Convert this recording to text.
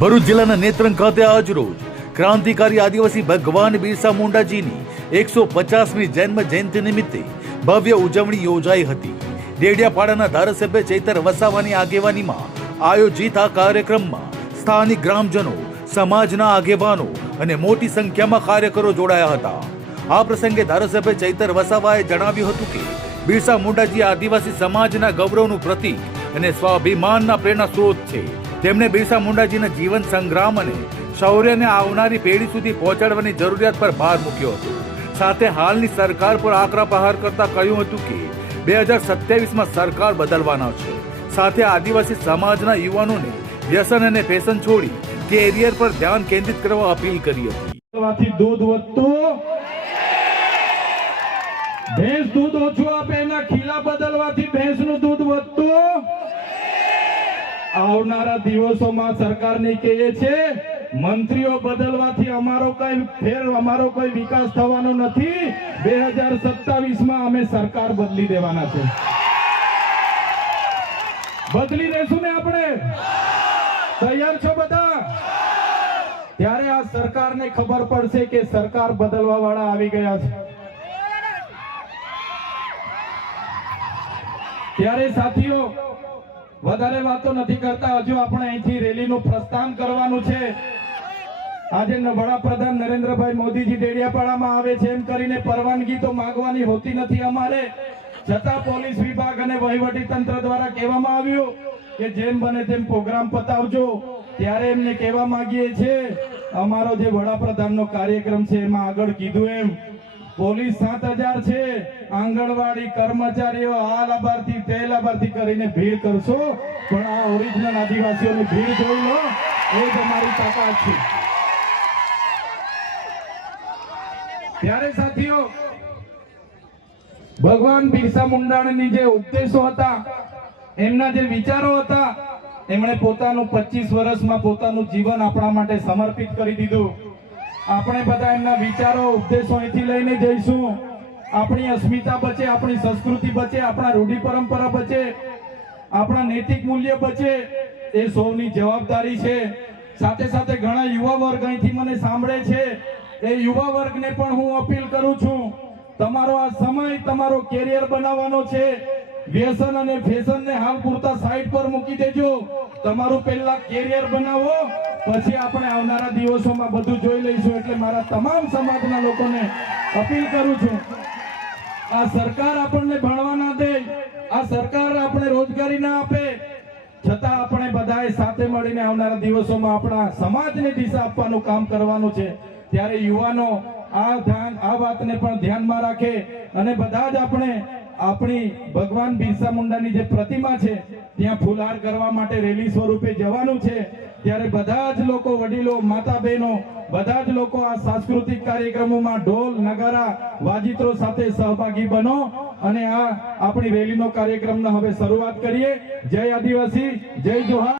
ભરૂચ જિલ્લાના નેત્રંગ ખાતે આજ રોજ ક્રાંતિકારી આદિવાસી ભગવાન બિરસા મુંડાજીની 150મી જન્મ જયંતિ નિમિત્તે ભવ્ય ઉજવણી યોજાઈ હતી। ડેડિયાપાડાના ધારાસભ્ય ચૈતર વસાવાની આગેવાનીમાં આયોજિત આ કાર્યક્રમમાં સ્થાનિક ગ્રામજનો, સમાજના આગેવાનો અને મોટી સંખ્યામાં કાર્યકરો જોડાયા હતા। આ પ્રસંગે ધારાસભ્ય ચૈતર વસાવાએ જણાવ્યું હતું કે બિરસા મુંડાજી આદિવાસી સમાજના ગૌરવનું પ્રતીક અને સ્વાભિમાનના પ્રેરણા સ્ત્રોત છે। તેમણે બિરસા મુંડાજીના જીવન સંગ્રામ અને શૌર્યને આવનારી પેઢી સુધી પહોંચાડવાની જરૂરિયાત પર ભાર મૂક્યો હતો। સાથે હાલની સરકાર પર આકરા પ્રહાર કરતા કહ્યું હતું કે 2027માં સરકાર બદલવાના છે। સાથે આદિવાસી સમાજના યુવાનોને વ્યસન અને ફેશન છોડી કેરિયર પર ધ્યાન કેન્દ્રિત કરવા અપીલ કરી હતી। દૂધ વધતું, ભેંસ દૂધ ઓછું આપે, એના ખીલા બદલવાથી ભેંસનું દૂધ વધતું। આવનારા દિવસોમાં સરકારને કહે છે મંત્રીઓ બદલવાથી અમારો કોઈ વિકાસ થવાનો નથી। 2027માં અમે સરકાર બદલી દેવાના છે। બદલી દેશું ને આપણે? તૈયાર છો બધા? ત્યારે આ સરકારને ખબર પડશે કે સરકાર બદલવા વાળા આવી ગયા છે। ત્યારે સાથીઓ, વધારે વાતો નથી કરતા, હજુ આપણે અહીંથી રેલીનું પ્રસ્થાન કરવાનું છે। આજે વડાપ્રધાન નરેન્દ્રભાઈ મોદીજી ડેડિયાપાડામાં આવે છે એમ કરીને પરવાનગી તો માંગવાની હોતી નથી અમારે, છતાં પોલીસ વિભાગ અને વહીવટી તંત્ર દ્વારા કહેવામાં આવ્યું કે જેમ બને તેમ પ્રોગ્રામ પતાવજો। ત્યારે એમને કહેવા માંગીએ છીએ અમારો જે વડાપ્રધાનનો કાર્યક્રમ છે એમાં આગળ કીધું એમ પોલીસ 7000 છે, આંગણવાડી કર્મચારીઓ આ લાભાર્થી તે લાભાર્થી કરીને ભીડ કરશો, પણ આ ઓરિજિનલ આદિવાસીઓની ભીડ જોઈ લો, એ જ અમારી તાકાત છે। ત્યારે સાથીઓ, ભગવાન બિરસા મુંડાની જે ઉપદેશો હતા, એમના જે વિચારો હતા, એમણે પોતાનું 25 વર્ષમાં પોતાનું જીવન આપણા માટે સમર્પિત કરી દીધું। આપણે બધા એમના વિચારો, ઉપદેશો અહીંથી લઈને જઈશું। આપણી અસ્મિતા બચે, આપણી સંસ્કૃતિ બચે, આપણા રૂઢિ પરંપરા બચે, આપણા નૈતિક મૂલ્ય બચે, એ સૌની જવાબદારી છે। સાથે સાથે ઘણા યુવા વર્ગ અહીંથી મને સાંભળે છે, એ યુવા વર્ગને પણ હું અપીલ કરું છું, તમારો આ સમય તમારો કેરિયર બનાવવાનો છે। વ્યસન અને ફેશનને હાલ પૂરતા સાઈડ પર મૂકી દેજો, તમારું પહેલા કેરિયર બનાવો, પછી આપણે આવનારા દિવસોમાં બધું જોઈ લઈશું। એટલે મારા તમામ સમાજના લોકોને અપીલ કરું છું, આ સરકાર આપણને ભણવા ના દે, આ સરકાર આપણે રોજગારી ના આપે, છતાં આપણે બધાએ સાથે મળીને આવનારા દિવસોમાં આપણા સમાજને દિશા આપવાનું કામ કરવાનું છે। ત્યારે યુવાનો આ વાતને પણ ધ્યાનમાં રાખે અને બધા જ આપણે આપણી ભગવાન બિરસા મુંડાની જે પ્રતિમા છે ત્યાં ફૂલહાર કરવા માટે રેલી સ્વરૂપે જવાનું છે। ત્યારે બધા જ લોકો, વડીલો, માતા બહેનો, બધા જ લોકો આ સાંસ્કૃતિક કાર્યક્રમોમાં ઢોલ, નગારા, વાજિત્રો સાથે સહભાગી બનો અને આ આપણી રેલીનો કાર્યક્રમનો હવે શરૂઆત કરીએ। જય આદિવાસી, જય જોહાર।